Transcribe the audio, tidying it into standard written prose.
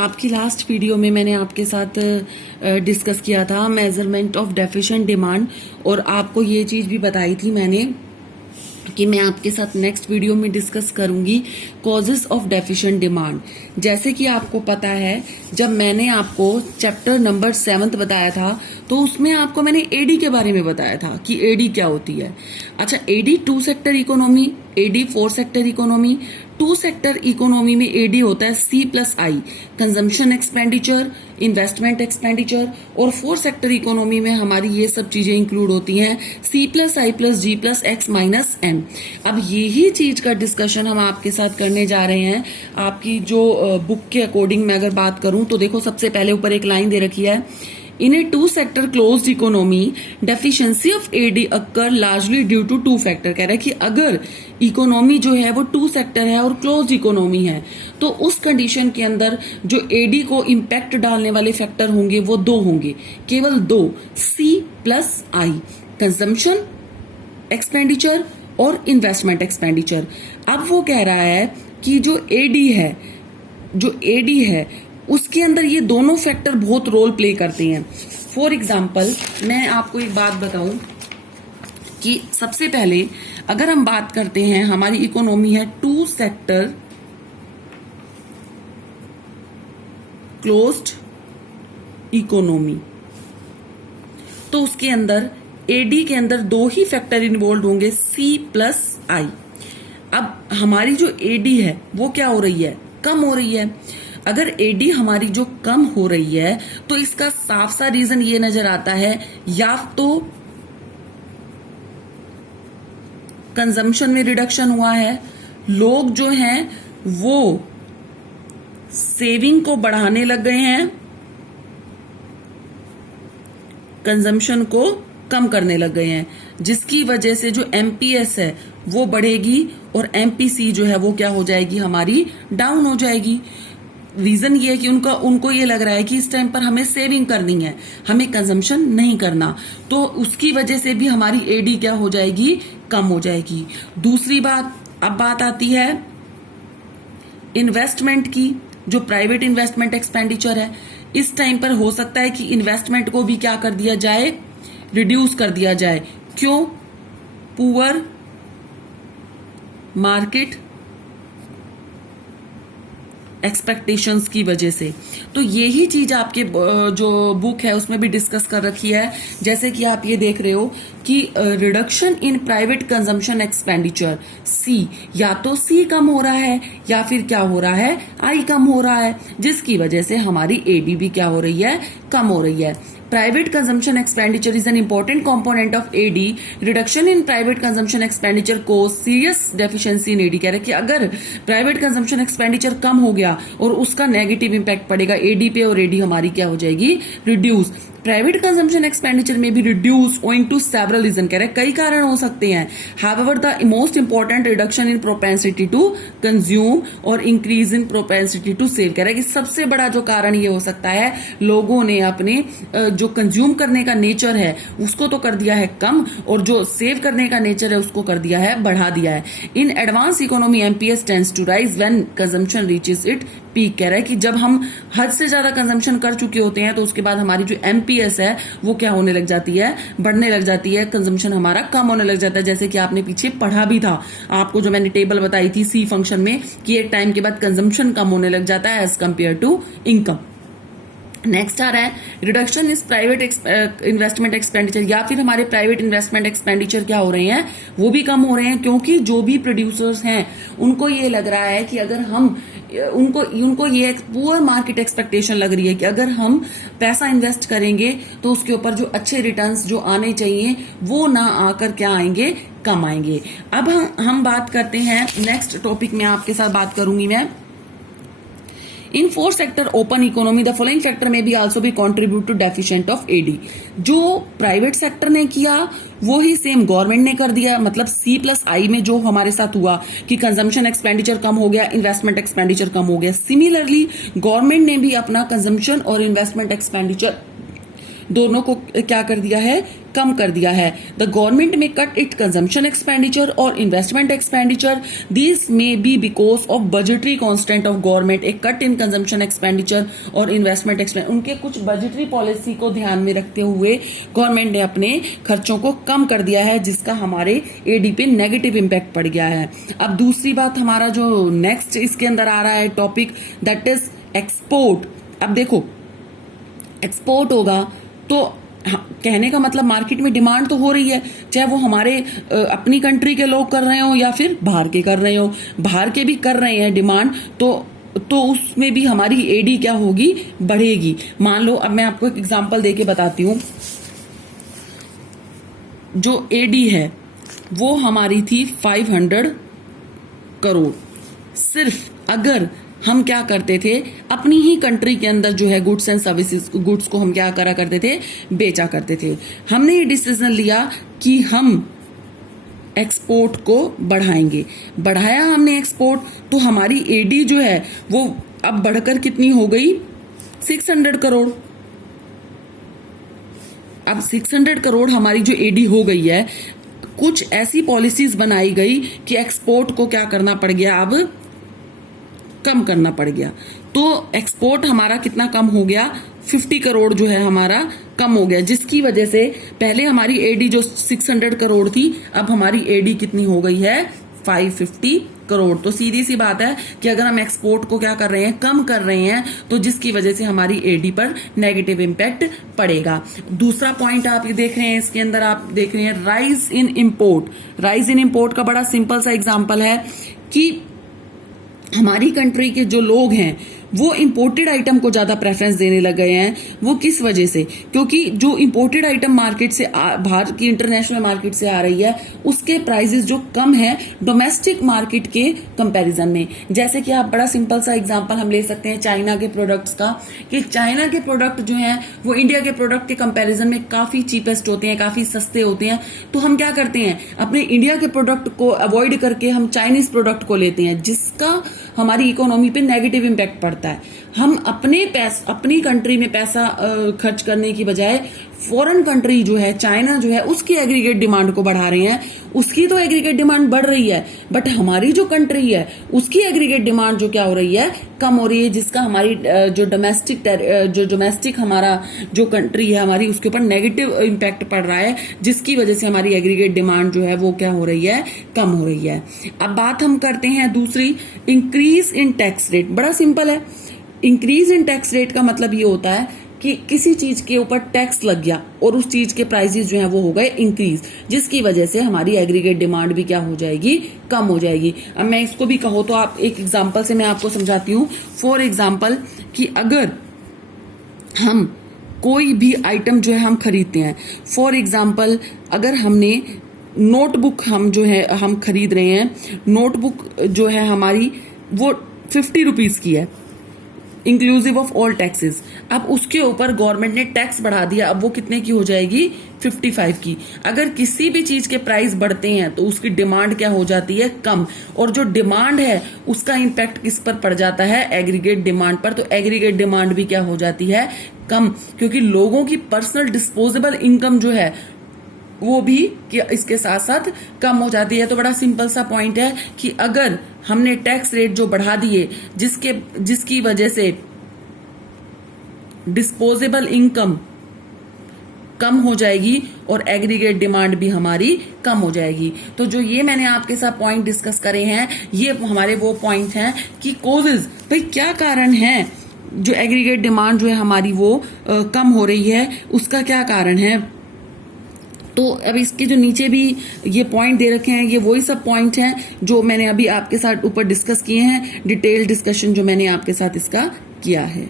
आपकी last video में मैंने आपके साथ डिस्कस किया था मेजरमेंट ऑफ डेफिशिएंट डिमांड, और आपको ये चीज भी बताई थी मैंने कि मैं आपके साथ नेक्स्ट वीडियो में डिस्कस करूंगी कॉजेस ऑफ डेफिशिएंट डिमांड। जैसे कि आपको पता है, जब मैंने आपको चैप्टर नंबर 7 बताया था तो उसमें आपको मैंने एडी के बारे में बताया था कि एडी क्या होती है। अच्छा, AD 2 sector economy, AD 4 sector economy. 2 sector economy में एडी होता है C+I, consumption expenditure, investment expenditure, और 4 सेक्टर इकोनॉमी में हमारी ये सब चीजें इंक्लूड होती हैं C+I+G+X-M। अब यही चीज का डिस्कशन हम आपके साथ करने जा रहे हैं। आपकी जो बुक के अकॉर्डिंग मैं अगर बात करूं तो देखो, सबसे पहले ऊपर एक लाइन दे रखी है, in a 2 sector closed economy deficiency of AD occur largely due to 2 factor. कह रहा है कि अगर इकोनॉमी जो है वो 2 सेक्टर है और क्लोज्ड इकोनॉमी है तो उस कंडीशन के अंदर जो एडी को इम्पैक्ट डालने वाले फैक्टर होंगे वो 2 होंगे, केवल 2, C+I, कंजम्पशन एक्सपेंडिचर और इन्वेस्टमेंट एक्सपेंडिचर। अब वो कह रहा है कि जो एडी है उसके अंदर ये दोनों फैक्टर बहुत रोल प्ले करते हैं। फॉर एग्जाम्पल मैं आपको एक बात बताऊं कि सबसे पहले अगर हम बात करते हैं, हमारी इकोनॉमी है 2 सेक्टर क्लोज्ड इकोनॉमी, तो उसके अंदर एडी के अंदर 2 ही फैक्टर इन्वॉल्व होंगे, C+I। अब हमारी जो एडी है वो क्या हो रही है, कम हो रही है। अगर एडी हमारी जो कम हो रही है तो इसका साफ सा रीजन ये नजर आता है, या तो कंजम्पशन में रिडक्शन हुआ है, लोग जो हैं वो सेविंग को बढ़ाने लग गए हैं, कंजम्पशन को कम करने लग गए हैं, जिसकी वजह से जो एमपीएस है वो बढ़ेगी और एमपीसी जो है वो क्या हो जाएगी, हमारी डाउन हो जाएगी। रीजन ये है कि उनको ये लग रहा है कि इस टाइम पर हमें सेविंग करनी है, हमें कंजम्पशन नहीं करना, तो उसकी वजह से भी हमारी एडी क्या हो जाएगी, कम हो जाएगी। दूसरी बात, अब बात आती है इन्वेस्टमेंट की। जो प्राइवेट इन्वेस्टमेंट एक्सपेंडिचर है, इस टाइम पर हो सकता है कि इन्वेस्टमेंट को भी क्या कर दिया जाए, रिड्यूस कर दिया जाए। क्यों? पुअर मार्केट एक्सपेक्टेशंस की वजह से। तो यही चीज आपके जो बुक है उसमें भी डिस्कस कर रखी है। जैसे कि आप ये देख रहे हो कि reduction in private consumption expenditure, C, या तो C कम हो रहा है या फिर क्या हो रहा है, I कम हो रहा है, जिसकी वजह से हमारी एडी भी क्या हो रही है, कम हो रही है। Private consumption expenditure is an important component of AD. Reduction in private consumption expenditure को सीरियस डेफिशिएंसी इन एडी। कह रहे हैं कि अगर प्राइवेट कंजम्पशन एक्सपेंडिचर कम हो गया और उसका नेगेटिव इंपैक्ट पड़ेगा एडी पे, और एडी हमारी क्या हो जाएगी, रिड्यूस। प्राइवेट कंजम्पशन एक्सपेंडिचर में भी reduce owing to several reason. कह रहे हैं कई कारण हो सकते हैं। However the most important reduction in propensity to consume और increase in propensity to save. कह रहे हैं कि सबसे बड़ा जो कारण ये हो सकता है, लोगों ने अपने जो कंज्यूम करने का नेचर है उसको तो कर दिया है कम, और जो सेव करने का नेचर है उसको कर दिया है, बढ़ा दिया है। In advance economy MPS tends to rise when consumption reaches it peak. कह रहा है कि जब हम हद से ज्यादा कंजम्पशन कर चुके होते हैं तो उसके बाद हमारी जो एमपीएस है वो क्या होने लग जाती है, बढ़ने लग जाती है, कंजम्पशन हमारा कम होने लग जाता है। जैसे कि आपने पीछे पढ़ा भी था, आपको जो मैंने टेबल बताई थी सी फंक्शन में, कि एक टाइम के बाद कंजम्पशन कम होने लग जाता है as compare to income. Next आ रहा है रिडक्शन इस प्राइवेट इन्वेस्टमेंट एक्सपेंडिचर, या फिर हमारे प्राइवेट इन्वेस्टमेंट एक्सपेंडिचर क्या हो रहे हैं, वो भी कम हो रहे हैं, क्योंकि जो भी प्रोड्यूसर्स हैं उनको ये लग रहा है कि अगर हम उनको ये पुअर मार्केट एक्सपेक्टेशन लग रही है कि अगर हम पैसा इन्वेस्ट करेंगे तो उसके ऊपर जो अच्छे रिटर्न्स जो आने चाहिए वो ना आकर क्या आएंगे, कम आएंगे। अब हम बात करते हैं नेक्स्ट टॉपिक में आपके साथ बात करूंगी मैं। In 4 sector open economy the following factor में भी आल्सो भी contribute to deficient of AD. जो प्राइवेट सेक्टर ने किया वो ही सेम गवर्नमेंट ने कर दिया। मतलब C+I में जो हमारे साथ हुआ कि कंजम्पशन एक्सपेंडिचर कम हो गया, इन्वेस्टमेंट एक्सपेंडिचर कम हो गया, सिमिलरली गवर्नमेंट ने भी अपना कंजम्पशन और इन्वेस्टमेंट एक्सपेंडिचर दोनों को क्या कर दिया है, कम कर दिया है। द गवर्नमेंट में कट इट कंजम्पशन एक्सपेंडिचर और investment expenditure, this may be because of budgetary constant of government. एक कट इन कंजम्पशन एक्सपेंडिचर और इन्वेस्टमेंट एक्सपेंडिचर, उनके कुछ बजटरी पॉलिसी को ध्यान में रखते हुए गवर्नमेंट ने अपने खर्चों को कम कर दिया है, जिसका हमारे एडी पे नेगेटिव इंपैक्ट पड़ गया है। अब दूसरी बात, हमारा जो नेक्स्ट इसके अंदर आ रहा है टॉपिक, दैट इज एक्सपोर्ट। अब देखो, एक्सपोर्ट होगा तो कहने का मतलब मार्केट में डिमांड तो हो रही है, चाहे वो हमारे अपनी कंट्री के लोग कर रहे हो या फिर बाहर के कर रहे हो। बाहर के भी कर रहे हैं डिमांड, तो उसमें भी हमारी एडी क्या होगी, बढ़ेगी। मान लो, अब मैं आपको एक एग्जांपल देके बताती हूँ। जो एडी है वो हमारी थी 500 करोड़। सिर्फ अगर हम क्या करते थे, अपनी ही कंट्री के अंदर जो है गुड्स एंड सर्विसेज, गुड्स को हम क्या करा करते थे, बेचा करते थे। हमने ये डिसीजन लिया कि हम एक्सपोर्ट को बढ़ाएंगे। बढ़ाया हमने एक्सपोर्ट, तो हमारी एडी जो है वो अब बढ़कर कितनी हो गई, 600 करोड़। अब 600 करोड़ हमारी जो एडी हो गई है, कुछ ऐसी पॉलिसीज बनाई गई कि एक्सपोर्ट को क्या करना पड़ गया, अब कम करना पड़ गया। तो एक्सपोर्ट हमारा कितना कम हो गया, 50 करोड़ जो है हमारा कम हो गया, जिसकी वजह से पहले हमारी एडी जो 600 करोड़ थी, अब हमारी एडी कितनी हो गई है, 550 करोड़। तो सीधी सी बात है कि अगर हम एक्सपोर्ट को क्या कर रहे हैं, कम कर रहे हैं, तो जिसकी वजह से हमारी एडी पर नेगेटिव इंपैक्ट पड़ेगा। दूसरा पॉइंट आप ये देख रहे हैं, इसके अंदर आप देख रहे हैं rise in import. Rise in import का बड़ा सिंपल सा एग्जांपल है कि हमारी कंट्री के जो लोग हैं वो इंपोर्टेड आइटम को ज्यादा प्रेफरेंस देने लग गए हैं। वो किस वजह से, क्योंकि जो इंपोर्टेड आइटम मार्केट से बाहर की इंटरनेशनल मार्केट से आ रही है, उसके प्राइसेस जो कम है डोमेस्टिक मार्केट के कंपैरिजन में। जैसे कि आप बड़ा सिंपल सा एग्जांपल हम ले सकते हैं चाइना के प्रोडक्ट्स का, कि चाइना के प्रोडक्ट जो हैं वो इंडिया के प्रोडक्ट के कंपैरिजन में काफी चीपेस्ट होते हैं, काफी सस्ते होते हैं। तो हम क्या करते हैं, अपने इंडिया के प्रोडक्ट को अवॉइड करके हम चाइनीज प्रोडक्ट को लेते हैं, जिसका हमारी इकोनॉमी पे नेगेटिव इंपैक्ट पड़ता है। हम अपनी कंट्री में पैसा खर्च करने की बजाय फॉरेन कंट्री जो है, चाइना जो है, उसकी एग्रीगेट डिमांड को बढ़ा रहे हैं। उसकी तो एग्रीगेट डिमांड बढ़ रही है, बट हमारी जो कंट्री है उसकी एग्रीगेट डिमांड जो क्या हो रही है, कम हो रही है, जिसका हमारी जो डोमेस्टिक हमारा जो कंट्री है हमारी, उसके ऊपर नेगेटिव इंपैक्ट पड़ रहा है, जिसकी वजह से हमारी एग्रीगेट डिमांड जो है वो क्या हो रही है, कम हो रही है। अब बात हम करते हैं दूसरी, इंक्रीज इन टैक्स रेट। बड़ा सिंपल है, इंक्रीज इन टैक्स रेट का मतलब ये होता है कि किसी चीज के ऊपर टैक्स लग गया और उस चीज के प्राइसेस जो है वो हो गए इंक्रीज, जिसकी वजह से हमारी एग्रीगेट डिमांड भी क्या हो जाएगी, कम हो जाएगी। अब मैं इसको भी कहूँ तो आप एक एग्जांपल से मैं आपको समझाती हूँ। फॉर एग्जांपल कि अगर हम कोई भी आइटम जो है हम खरीदते हैं, फॉर एग्जांपल अगर हमने नोटबुक हम खरीद रहे हैं, नोटबुक जो है हमारी वो 50 रुपीज की है, इंक्लूसिव ऑफ ऑल टैक्सेस। अब उसके ऊपर गवर्नमेंट ने टैक्स बढ़ा दिया, अब वो कितने की हो जाएगी, 55 की। अगर किसी भी चीज के प्राइस बढ़ते हैं तो उसकी डिमांड क्या हो जाती है, कम, और जो डिमांड है उसका इंपैक्ट किस पर पड़ जाता है, एग्रीगेट डिमांड पर। तो एग्रीगेट डिमांड भी क्या हो जाती है, कम, क्योंकि लोगों की पर्सनल डिस्पोजेबल इनकम जो है वो भी इसके साथ साथ कम हो जाती है। तो बड़ा सिंपल सा पॉइंट है कि अगर हमने टैक्स रेट जो बढ़ा दिए, जिसकी वजह से डिस्पोजेबल इनकम कम हो जाएगी और एग्रीगेट डिमांड भी हमारी कम हो जाएगी। तो जो ये मैंने आपके साथ पॉइंट डिस्कस करे हैं, ये हमारे वो पॉइंट हैं कि कॉजेज, भाई क्या कारण है जो एग्रीगेट डिमांड जो है हमारी वो कम हो रही है, उसका क्या कारण है। तो अब इसके जो नीचे भी ये पॉइंट दे रखे हैं, ये वही सब पॉइंट हैं जो मैंने अभी आपके साथ ऊपर डिस्कस किए हैं, डिटेल डिस्कशन जो मैंने आपके साथ इसका किया है।